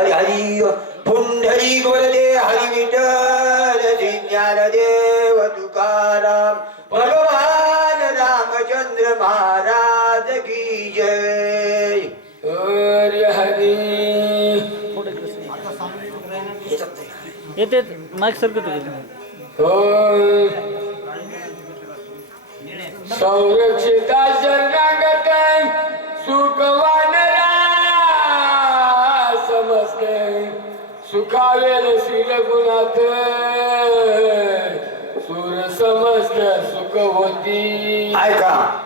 हरी हरी पुंडरी गोरदे हरी विठ्ठल श्री ज्ञानदेव तुकाराम भगवान रामचंद्र महाराज की जय। हरी हरी येते माईक सरकत ओम संरक्षिता शरणागत सुखवान सुखावेल श्रीलगुणात सूर समजत सुख होती. ऐका.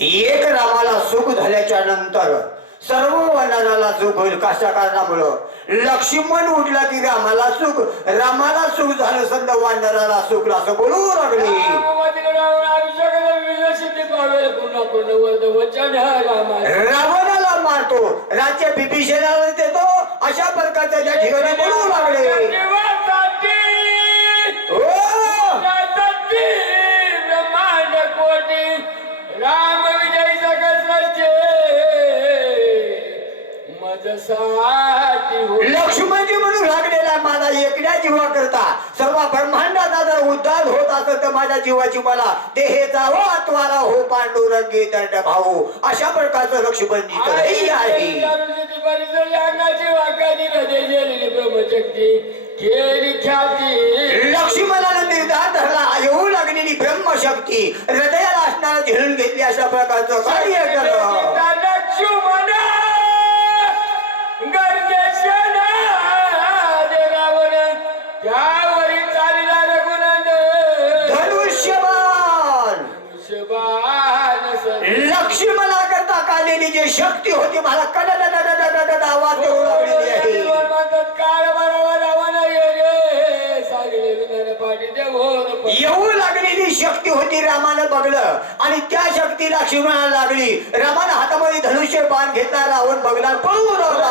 एक रामाला सुख झाल्याच्यानंतर सर्व वनाला सुख होईल. कशा कारणामुळं? लक्ष्मण उठला की रामाला सुख रामाला सुख झालं संत वानराला सुख असं बोलू लागले. रावणाला मारतो. राज्य बिभीषणाला देतो. अशा प्रकारच्या त्या ठिकाणी बोलू लागले हो राम विजय हो लक्ष्मणजी म्हणून लागलेला माझा एकड्या जीवा करता सर्व ब्रह्मांडाचा जर उद्धार होत असेल तर माझ्या जीवाची मला देहे जावं अत्वाला हो पांडुरंगी दंड भाऊ अशा प्रकारचं लक्ष्मणजी आहे ब्रह्मशक्ती केली ख्याती लक्ष्मणाला निर्धार धरला. येऊ लागलेली ब्रह्मशक्ती. हृदयाला असणारा झेलून घेतली अशा प्रकारचं कार्य केलं. लक्ष्मण गरजेशन रावण त्यावरी चालला रघुनंद धनुष्यबाण. शुभान सर लक्ष्मणा काढलेली जी शक्ती होती मला आवाज लागलेली आहे. येऊ लागलेली शक्ती होती रामानं बघलं आणि त्या शक्ती लक्ष्मणाला लागली. रामानं हातामध्ये धनुष्य बाण घेतला रावण बघला पळू लागला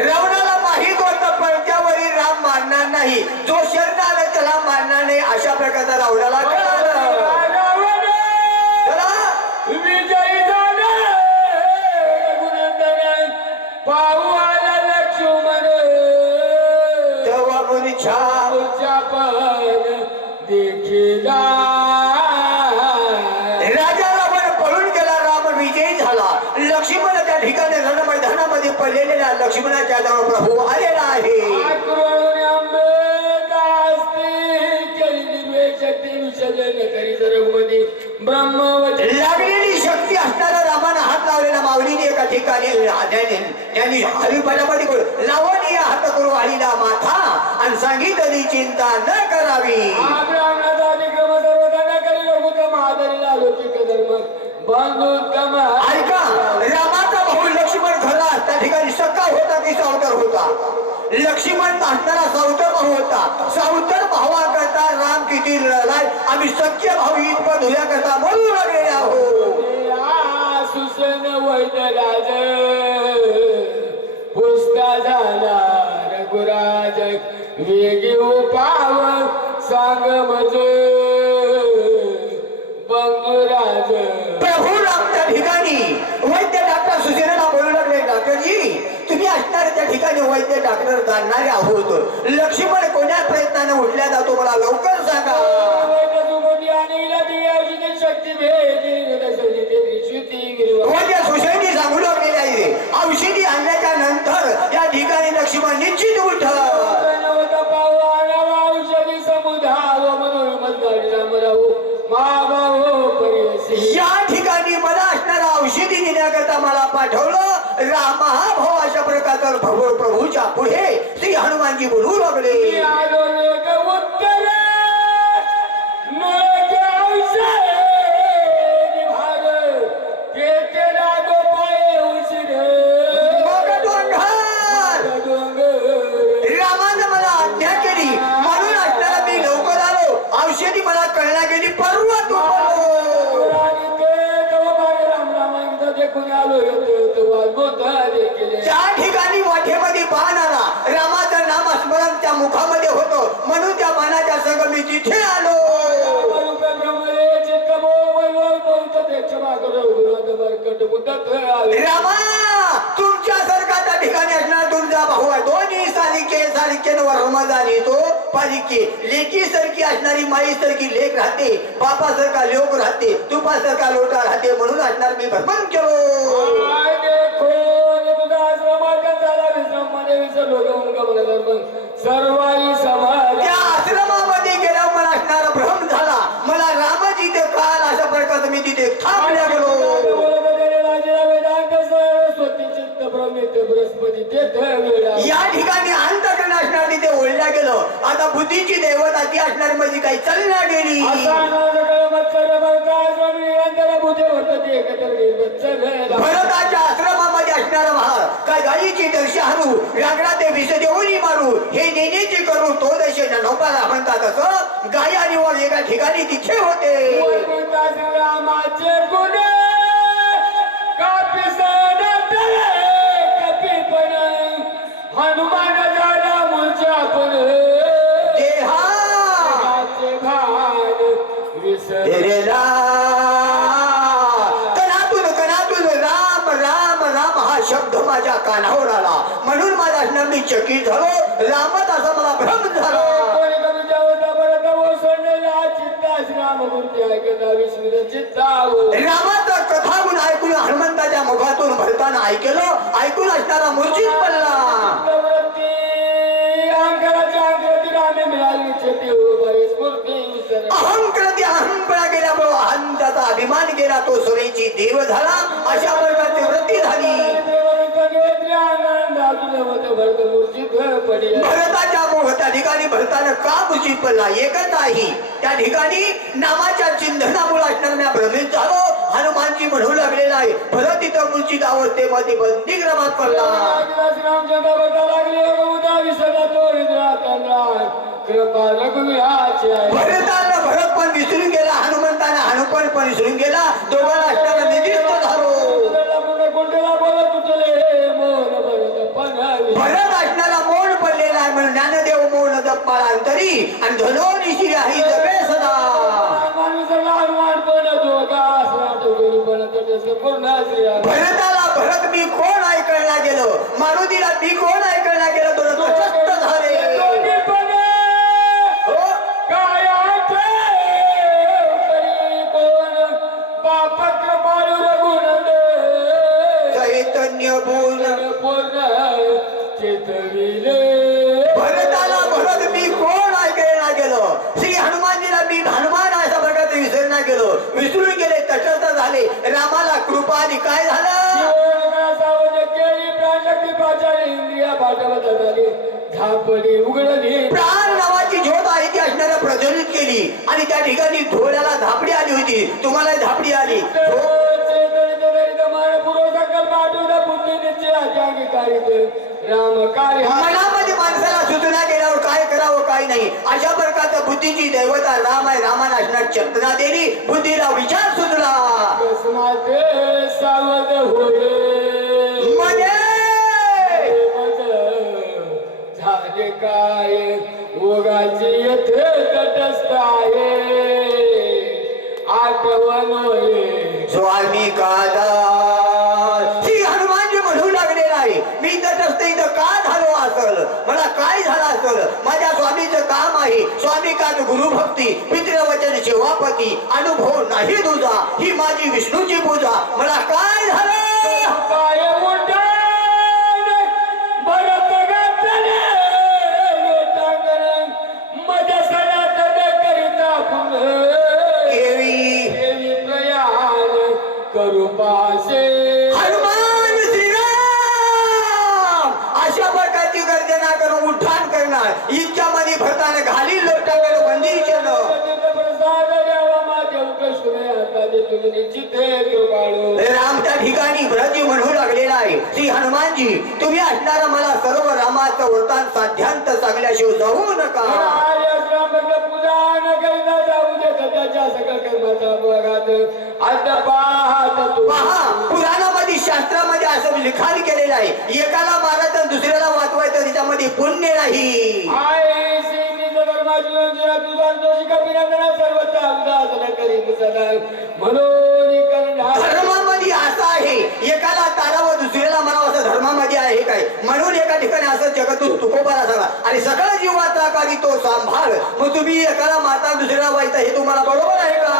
रावणाला माहीत होतं पडत्यावरील राम मारणार नाही. जो नाही अशा प्रकारचा रावणाला कळालं चला. विजयी झाला. रघुनंदन पाहू आला लक्ष्मण. तेव्हा मुली छाप. उच्चापन देखिला राजा रावण पळून गेला राम विजयी झाला. लक्ष्मण त्या ठिकाणी लक्ष्मणाच्या जवळ प्रभू आलेला आहे. एका ठिकाणी त्याने त्यांनी हरिपणामध्ये बोल लावणी हात करू आलीला माथा आणि सांगितली चिंता न करावी. करी ऐका रामाचा भाऊ लक्ष्मण खरा त्या ठिकाणी सक्का होता की सावतर होता? लक्ष्मण असणारा सावतर भाऊ होता. सावतर भावाकरता राम किती लढाय आम्ही सख्य भाऊ इतपत होण्याकरता म्हणू लागलेले आहोत. वेगी पाव सांग मज बंधुराज प्रभू राम त्या ठिकाणी वैद्य डॉक्टर सुशेनाला बोलू लागले डॉक्टरजी तुम्ही असणारे त्या ठिकाणी वैद्य डॉक्टर जाणणारे आहोत. लक्ष्मण कोण्या प्रयत्नाने उठल्या जातो मला लवकर सांगा. वैद्य सुशेनी सांगू लागलेले आहे औषधी आणल्याच्या नंतर या ठिकाणी लक्ष्मण निश्चित उठ. करता मला पाठवलं. राम भाऊ अशा प्रकारचा प्रभू प्रभूच्या पुढे श्री हनुमानजी बोलू लागले. आले रामा तुमच्यासारखा त्या ठिकाणी असणार तुमचा भाऊ आहे. दोन्ही सालिके सालिके वर्म झाली तो पालिके. लेकी सारखी असणारी माई सारखी लेख राहते. बापासारखा लोक राहते. तुपासारखा लोटा राहते. म्हणून असणार मी भ्रमण केलो. आय देखो ने तुझा आश्रमाच्या झाला विश्रममध्ये विसरलो घेऊन गमला धर्म सर्वाई समाज त्या आश्रमामध्ये गेल्यावर मला असणारा भ्रम झाला मला रामाजी ते काल अशा प्रकारचं मी तिथे थांबल्या गेलो या ठिकाणी अंतकरण असणार तिथे ओढल्या गेलं. आता बुद्धीची देवता ती असणारी माझी काही चालल्या गेली. भरताच्या आश्रमामध्ये असणारा महार काय गायीची दर्श हाणू व्याघ्रा ते विष देऊनी मारू हे नोपाला म्हणतात असं गाय आणि वळ एका ठिकाणी तिथे होते. रामाचे गुण हनुमान झाला मुलच्या राम राम राम हा शब्द माझ्या कानावर आला. म्हणून माझा मी चकित झालो. रामत असा मला भ्रम झाला. ऐकता रामाचं कथा गुण ऐकून हनुमंताच्या मुखातून भरताना ऐकलं ऐकून असणारा मूर्छित पडला. विसर अहंकृती अहंपणा गेल्यामुळे अहंताचा अभिमान गेला तो सुरेची देव झाला अशा प्रकारची वृत्ती झाली. भरताच्या मोह त्या ठिकाणी भरतानं का मूर्छित पडला? एकच आहे त्या ठिकाणी नामाच्या चिंधनामुळे असणाऱ्या भ्रमित झालो हनुमानजी म्हणू लागलेला आहे भरत इथं मूर्छित अवस्थेमध्ये बंदीग्रमात पडला कृपा रघुवीराची भरतानं भरत पण विसरून गेला हनुमंतानं हनुमान पण विसरून गेला दोघांना दोघा आणि धनोनी श्री तटस्थ पूर्ण सदा. भरताला भरत मी कोण ऐकायला गेलो? मारुतीला मी कोण झापडी उघडली प्राण नावाची ज्योत आहे ती असणाऱ्या प्रज्वलित केली. आणि त्या ठिकाणी धोळ्याला झापडी आली होती. तुम्हाला झापडी आली. मनामध्ये माणसाला सूचना केल्यावर काय करावं काय नाही. अशा प्रकारच्या बुद्धीची दैवता राम आहे. रामाला असणार चेतना दिली बुद्धीला विचार सुचला सावध होय काय ओगाची येथे तटस्थ आहे. आठवण होय स्वामी कादा श्री हनुमानजी म्हणू लागलेला आहे मी तटस्थ इथं का झालो असल? मला काय झालं असल? माझ्या स्वामीचं काम आहे. स्वामी काद गुरुभक्ती पितृवचन शिवापती अनुभव नाही तुझा. ही माझी विष्णूची पूजा. मला काय झालं? पाय उड्डाण करणार इतक्या मध्ये भरताने घाली लोटांगण मंदिर केलं. राम त्या ठिकाणी व्रती श्री हनुमानजी तुम्ही असणारा मला सर्व रामाचं वृत्तांत साध्यांत सांगल्याशिवाय जाऊ नका. पहा पुराणामध्ये शास्त्रामध्ये असं लिखाण केलेलं आहे. एकाला मारायचं आणि दुसऱ्याला वाचवायचं त्याच्यामध्ये पुण्य नाही. धर्मामध्ये असं आहे एकाला तारावं दुसऱ्याला म्हणावं असं आहे काय? म्हणून एका ठिकाणी असं जगातून तुकोबाला सांगा आणि सगळं जीवाचा काही तो सांभाळ मग तुम्ही एकाला माता दुसऱ्याला व्हायचा हे तुम्हाला बरोबर आहे का?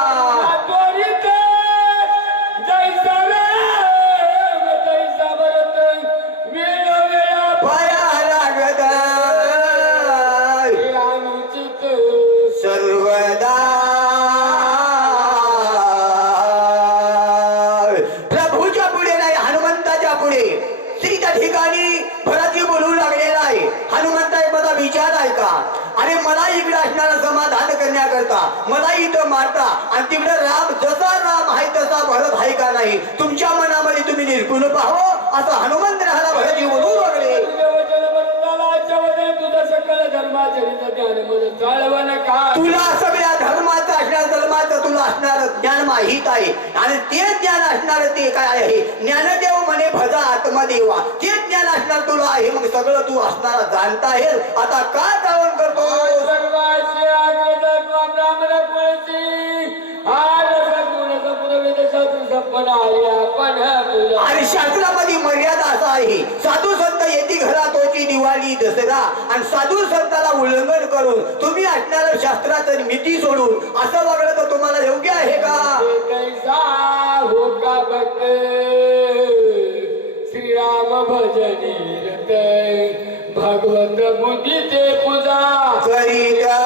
आणि तिकडे राम जसा राम आहे तसा भरत आहे का नाही? तुमच्या मनामध्ये तुम्ही निर्गुण पाहावं असं हनुमंत राहाला. भरती बोलू लागले तुला सगळ्या धर्माचं असणार धर्माचं तुला असणार ज्ञान माहीत आहे. आणि ते ज्ञान असणार ते काय आहे? ज्ञानदेव म्हणे भजा आत्मदेवा. ते ज्ञान असणार तुला आहे मग सगळं तू असणार जाणता आहे आता का कावण करतो आणि शास्त्रामध्ये मर्यादा असा आहे. साधू संत येते घरात होती दिवाळी दसरा आणि साधू संताला उल्लंघन करून तुम्ही असणारं शास्त्राचं मिती सोडून असं वागलं तर तुम्हाला योग्य आहे का? हो श्रीराम भजनी रत भगवंत बुद्धीचे पूजा. करिता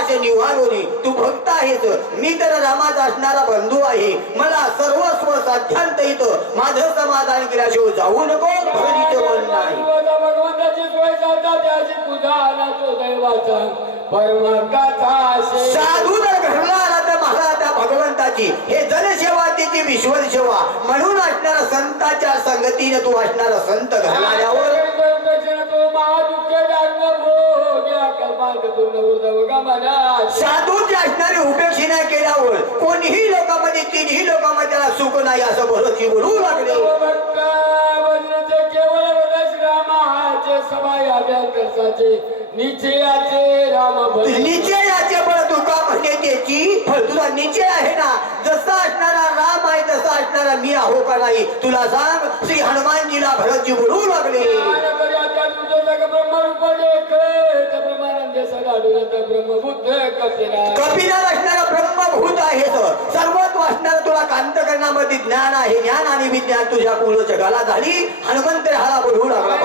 पाश निवारोनी तू भक्त आहेस. मी तर रामाचा असणारा बंधू आहे. मला सर्वस्व साध्यांत येतं. माझं समाधान केल्याशिवाय जाऊ नको. भगवंताची सोय साधा त्याची पूजा आला तो दैवाचा. परमार्थाचा आशय. साधू जर घडला आला तर महाराज त्या भगवंताची. हे जनसेवा त्याची विश्वर सेवा म्हणून असणारा संताच्या संगतीने तू असणारा संत घडल्यावर साधूंची असणारी उपेक्षिना केल्यावर कोणीही लोकांमध्ये तिन्ही लोकांमध्ये त्याला सुख नाही असं भरती बोलू लागले. तुका म्हणजे त्याची तुला निश्चय आहे ना? जसा असणारा राम आहे तसा असणारा मी आहो का नाही? तुला सांग श्री हनुमानजीला भरतजी बोलू लागले. ब्रह्मबुद्ध कपिला कपिला असणारा ब्रह्मभूत आहे तो. सर्वत्व असणारा तुला कांतकरणामध्ये ज्ञान आहे. ज्ञान आणि विज्ञान तुझ्या पूर्ण जगाला झाली हनुमंत हाला बोलू लागला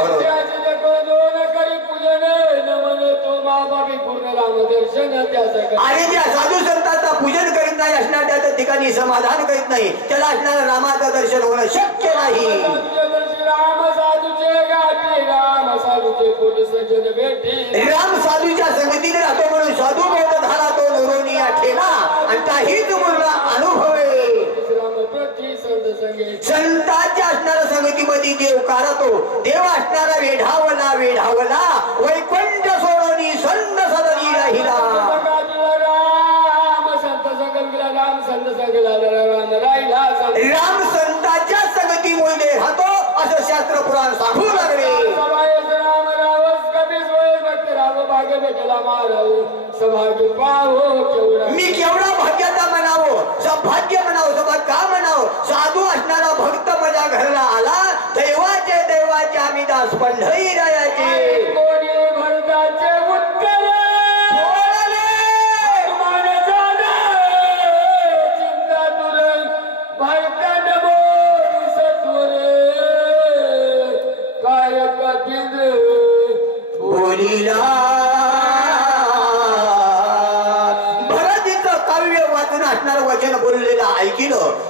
आणि साधू संतांचा पूजन करीत नाही असणार त्या त्या ठिकाणी समाधान करीत नाही. त्याला असणारं रामाचं दर्शन होणं शक्य नाही. राम साधूचे गाठी राम साधूचे कोटी सज्जन भेटी. राम साधूच्या संगतीने राहतो म्हणून साधू बोलत झाला तो नोरोनी ठेला. आणि काहीच मुलगा अनुभव संतांच्या असणाऱ्या संगतीमध्ये देव काढतो देव असणारा वेढावला वेढावला वैकुंठ मी केवढा भाग्याचा म्हणावं? सौभाग्य म्हणावं? सभा का म्हणावं? साधू असणारा भक्त माझ्या घरला आला. दैवाचे दैवाचे आम्ही दास पंढरी रायाचे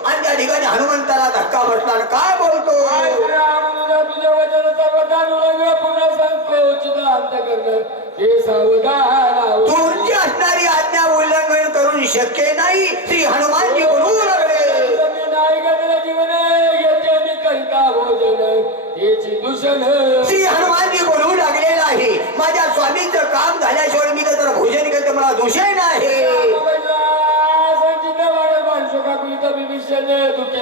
आणि त्या ठिकाणी हनुमंताला धक्का बसला. आणि काय बोलतो? तुझ्या अंत करणं हे सावधान तुमची असणारी आज्ञा उल्लंघन करून शक्य नाही श्री हनुमानजी बोलू लागले. श्री हनुमानजी बोलू लागलेला आहे माझ्या स्वामींचं काम झाल्याशिवाय मी तर भोजन करते मला दूषण आहे.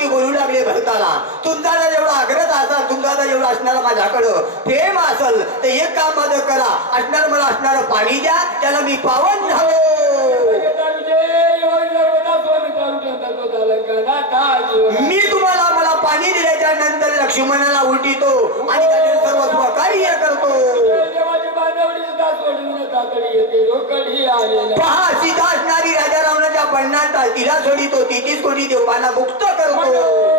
हनुमानजी बोलू लागले भक्ताला तुमचा जर एवढा आग्रह असाल तुमचा जर एवढा असणारा माझ्याकडं प्रेम असल तर एक काम माझं करा. असणार मला असणार पाणी द्या त्याला मी पावन झालो. मी तुम्हाला मला पाणी दिल्याच्या नंतर लक्ष्मणाला उलटितो आणि त्याचे सर्व स्वकार्य करतो. पहा सीता असणारी राजा रावणाच्या बंडणात तिला सोडितो तिचीच कोणी देवाला मुक्त करतो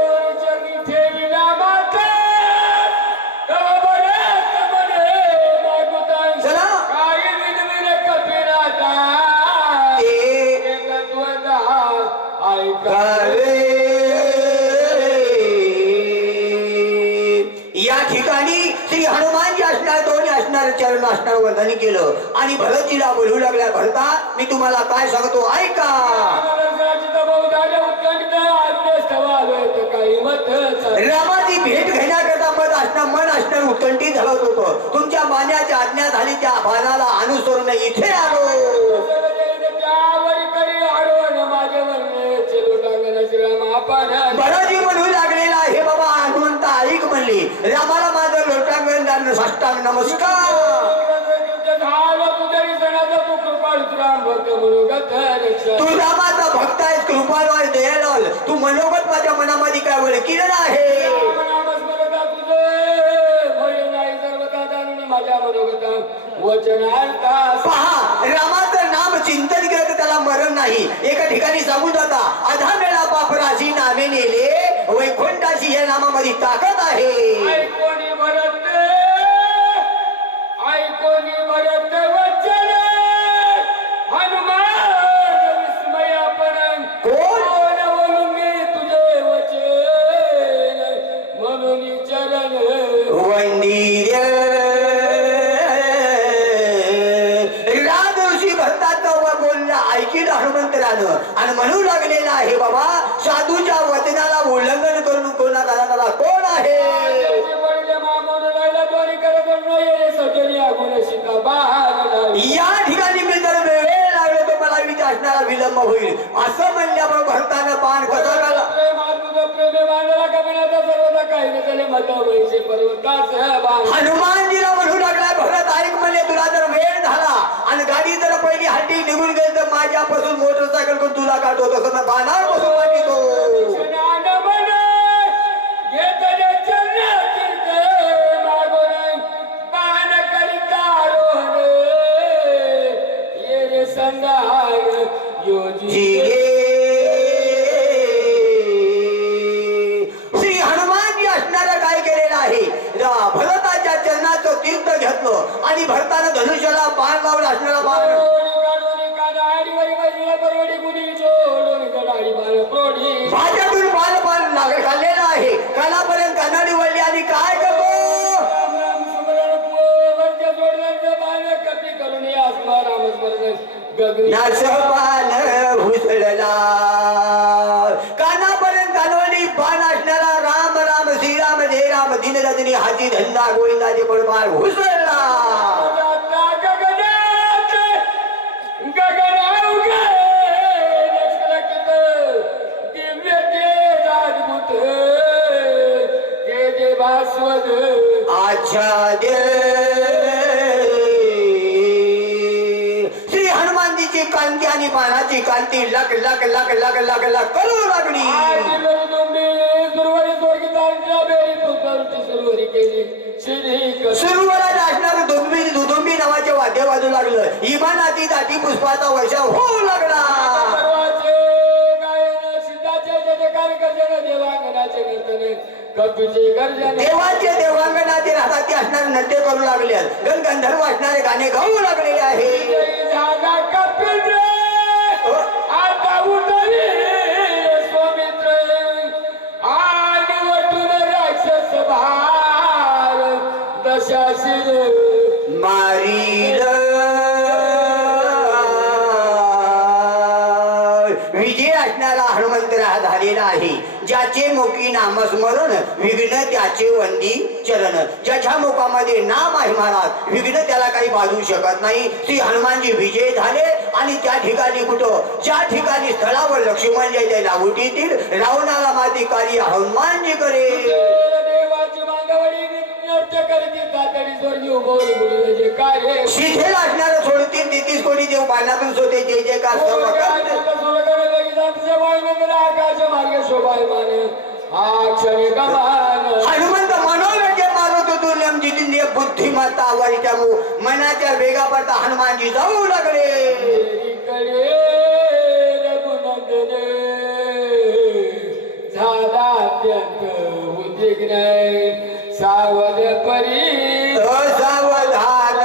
लोटांगण साष्टांग नमस्कार. तू रामाचा भक्त आहेस कृपाळवार दयाल तू मनोगत माझ्या मनामध्ये काय बोल किरण आहे. पहा रामाचं नाम चिंतन केलं तर त्याला मरण नाही. एका ठिकाणी सांगून जाता अधा मेळा पापराशी नावे नेले वैकुंठाशी या नामामध्ये ताकद आहे. ऐकोनी विलंब होईल. असं म्हणल्यामुळे भरतानं बाण कसा झाले? हनुमानजीला म्हणू लागलाय भरत ऐक म्हणले तुला जर वेळ झाला आणि गाडी जर पहिली हड्डी निघून गेली तर माझ्यापासून मोटरसायकल करून तुला काढतो. तसं बाणावर बसून नाशपान कानापर्यंत कानवली पान असणारा राम राम श्रीराम जय राम दिन रजनी हाती धंदा गोविंदाचे पडबाळ घुसळला आच्छाद्य कांती लक लक लक लक लक लक करू लागली सुरुवाला असणारं दुधंबी दुधंबी नावाचे वाद्य वाजू लागलं. इमानाची दाटी पुष्पाचा होऊ लागला. देवाचे राहतात असणारे नृत्य करू लागले. गण गंधर्व असणारे गाणे गाऊ लागलेले आहे. मुखी नामस्मरण विघ्न त्याचे वंदी चरण ज्याच्या मुखामध्ये नाम आहे महाराज विघ्न त्याला काही बाधू शकत नाही. श्री हनुमानजी विजय झाले आणि त्या ठिकाणी कुठं? ज्या ठिकाणी स्थळावर लक्ष्मण जय त्याला उठीतील रावणाला माती कार्य हनुमानजी करे. जे शिथेल असणारं सोडतील तेहतीस कोटी देव पाण्यातून सोते जय जयकार सर्व करते. आकाश मार्ग शोभायमान हा हनुमंत मनोरंजन मारत होतो जितिंद्रिय बुद्धिमत्ता वाईच्या मनाच्या वेगापरता हनुमानजी जाऊ लागले। झाला अत्यंत उद्विग्न सावध परी। असावधान।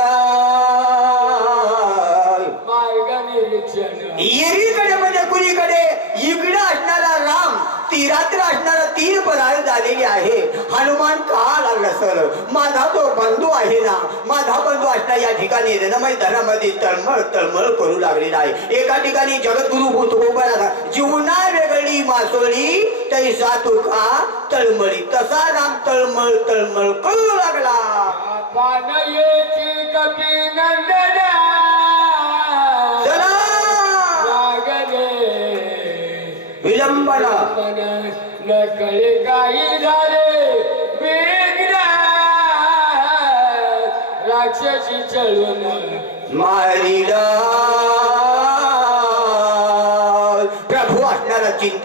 मार्ग निरीक्षण। एकीकडे म्हणजे कुणीकडे? इकडे असणारा राम। तीरात्र असणारा तीन पराळ झालेली आहे. हनुमान का लागला सर. माझा तो बंधू आहे ना. माझा बंधू असणार या ठिकाणी रणमय धनामध्ये तळमळ तळमळ करू लागलेला आहे. एका ठिकाणी जगद्गुरु भूत उभा जीवना वेगळी मासोळी तैसा तुका तळमळी. तसा राम तळमळ तळमळ करू लागला. मन नकळे काही झाले राक्षसी चळून मारिला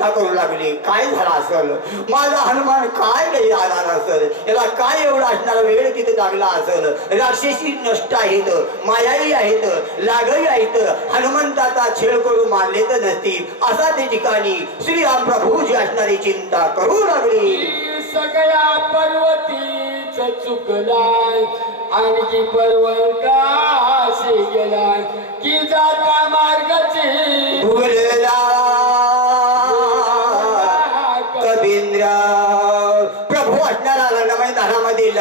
चिंता करू लागले. काय झाला असल? माझा हनुमान काय नाही आला असल? याला काय एवढा असणारा वेळ तिथे लागला असल? राक्षसी नष्ट आहेत मायाही आहेत लागही आहेत. हनुमंताचा छेळ करून मारले तर नसतील. असा ते ठिकाणी श्रीराम प्रभू जी असणारी चिंता करू लागली. सगळ्या पर्वतीच चुकलाय. आणखी पर्वताशी गेलाय. की जाता मार्गाची? भुलला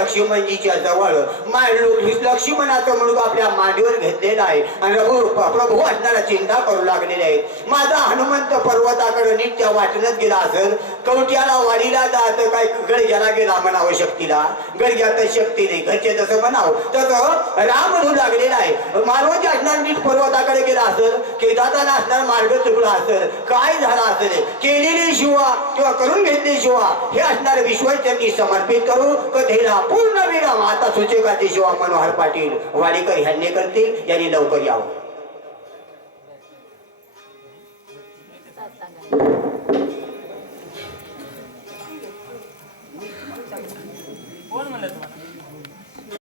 लक्ष्मणजीच्या जवळ. मांडलो लक्ष्मणाचा मुलगा आपल्या मांडीवर घेतलेला आहे. आणि हो, प्रभू प्रभू असणारा चिंता करू लागलेले आहे माझा हनुमंत पर्वताकडे नित्य वाटणत गेला असेल कवट्याला वाडीला जात काय गडग्याला गेला म्हणावं शक्तीला. गडग्यात शक्ती नाही घरचे तसं म्हणावं तसं राम म्हणू लागलेला आहे. मानवाची असणार नीट पर्वताकडे गेला असेल केदारला असणार मार्ग चुकला असेल काय झाला असेल केलेली शिवा किंवा करून घेतली शिवा हे असणारे विश्वास त्यांनी समर्पित करू कथेला पूर्ण विराम आता सूचकाचे शिवा मनोहर पाटील. वाडेकर ह्यांनी करतील यांनी लवकर यावं.